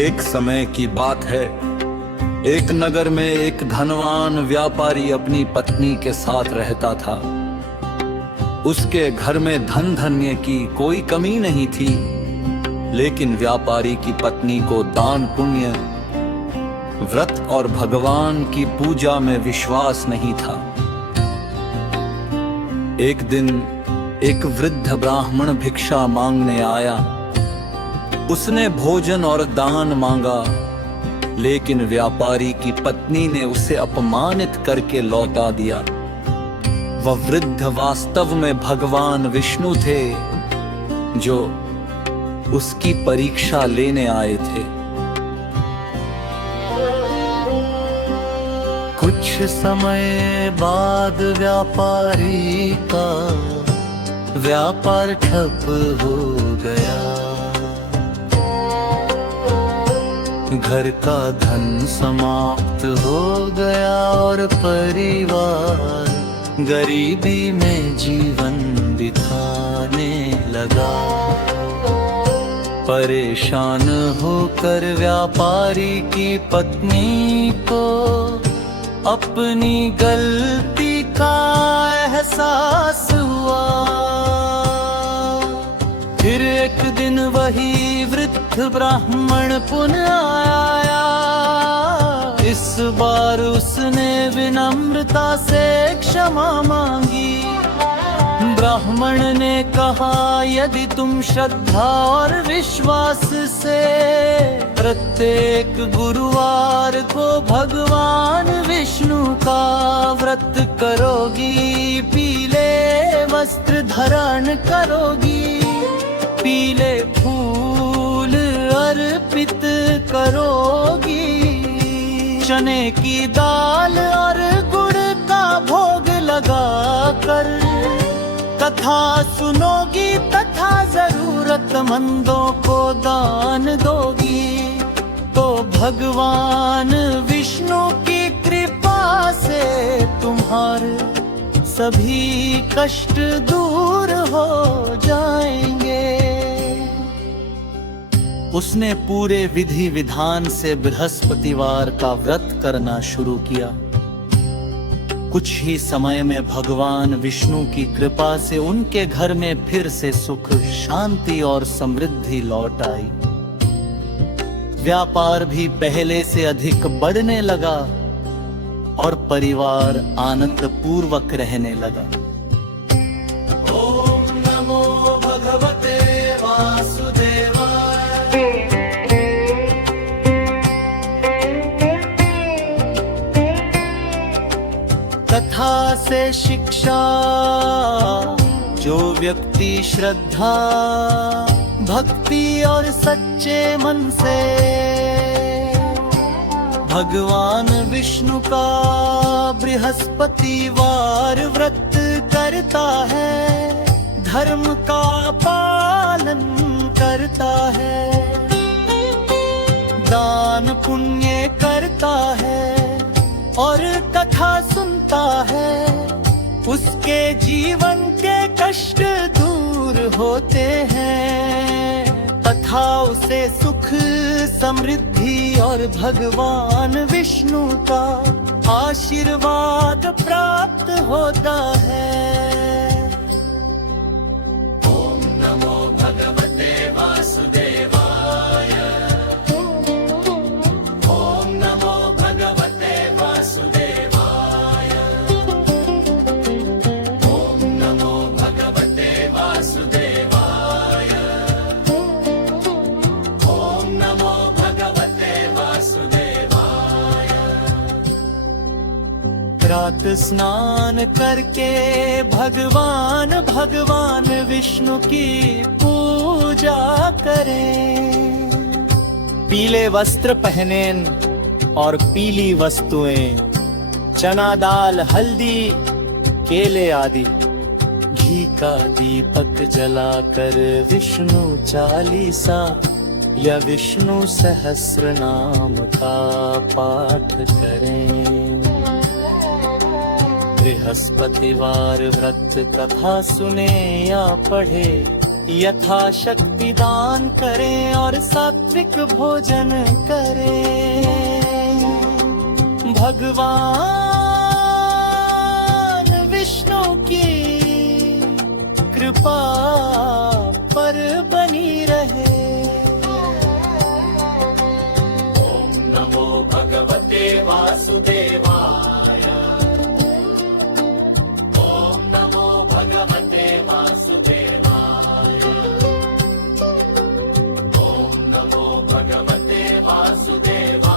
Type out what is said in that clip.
एक समय की बात है, एक नगर में एक धनवान व्यापारी अपनी पत्नी के साथ रहता था। उसके घर में धन धान्य की कोई कमी नहीं थी, लेकिन व्यापारी की पत्नी को दान पुण्य, व्रत और भगवान की पूजा में विश्वास नहीं था। एक दिन एक वृद्ध ब्राह्मण भिक्षा मांगने आया। उसने भोजन और दान मांगा, लेकिन व्यापारी की पत्नी ने उसे अपमानित करके लौटा दिया। वह वृद्ध वास्तव में भगवान विष्णु थे, जो उसकी परीक्षा लेने आए थे। कुछ समय बाद व्यापारी का व्यापार ठप हो गया। घर का धन समाप्त हो गया और परिवार गरीबी में जीवन बिताने लगा। परेशान होकर व्यापारी की पत्नी को अपनी गलती का एहसास हुआ। फिर एक दिन वही वृद्ध ब्राह्मण पुनः आया। इस बार उसने विनम्रता से क्षमा मांगी। ब्राह्मण ने कहा, यदि तुम श्रद्धा और विश्वास से प्रत्येक गुरुवार को भगवान विष्णु का व्रत करोगी, पीले वस्त्र धारण करोगी, पीले फूल अर्पित करोगी, चने की दाल और गुड़ का भोग लगाकर कथा सुनोगी तथा जरूरतमंदों को दान दोगी, तो भगवान विष्णु की कृपा से तुम्हारे सभी कष्ट दूर हो जाएंगे। उसने पूरे विधि विधान से बृहस्पतिवार का व्रत करना शुरू किया। कुछ ही समय में भगवान विष्णु की कृपा से उनके घर में फिर से सुख, शांति और समृद्धि लौट आई। व्यापार भी पहले से अधिक बढ़ने लगा और परिवार आनंद पूर्वक रहने लगा। ओम नमो भगवते वासुदेवाय। कथा से शिक्षा, जो व्यक्ति श्रद्धा, भक्ति और सच्चे मन से भगवान विष्णु का बृहस्पतिवार व्रत करता है, धर्म का पालन करता है, दान पुण्य करता है और कथा सुनता है, उसके जीवन के कष्ट दूर होते हैं तथा उसे सुख, समृद्धि और भगवान विष्णु का आशीर्वाद प्राप्त होता है। ओम नमो भगवते वासुदेवाय। ओम नमो भगवते वासुदेवाय। ओम नमो भगवते वासुदेवाय। ओम नमो भगवते वासुदेवाय। रात स्नान करके भगवान विष्णु की पूजा करें। पीले वस्त्र पहनें और पीली वस्तुएं, चना दाल, हल्दी, केले आदि, घी का दीपक जलाकर विष्णु चालीसा या विष्णु सहस्र नाम का पाठ करें। बृहस्पतिवार व्रत कथा सुने या पढ़े यथाशक्ति दान करें और सात्विक भोजन करें। भगवान विष्णु की कृपा पर बनी रहे। ओम नमो भगवते वासुदेवाय। ओम नमो भगवते वासुदेवाय। ओम नमो भगवते वासुदेवाय।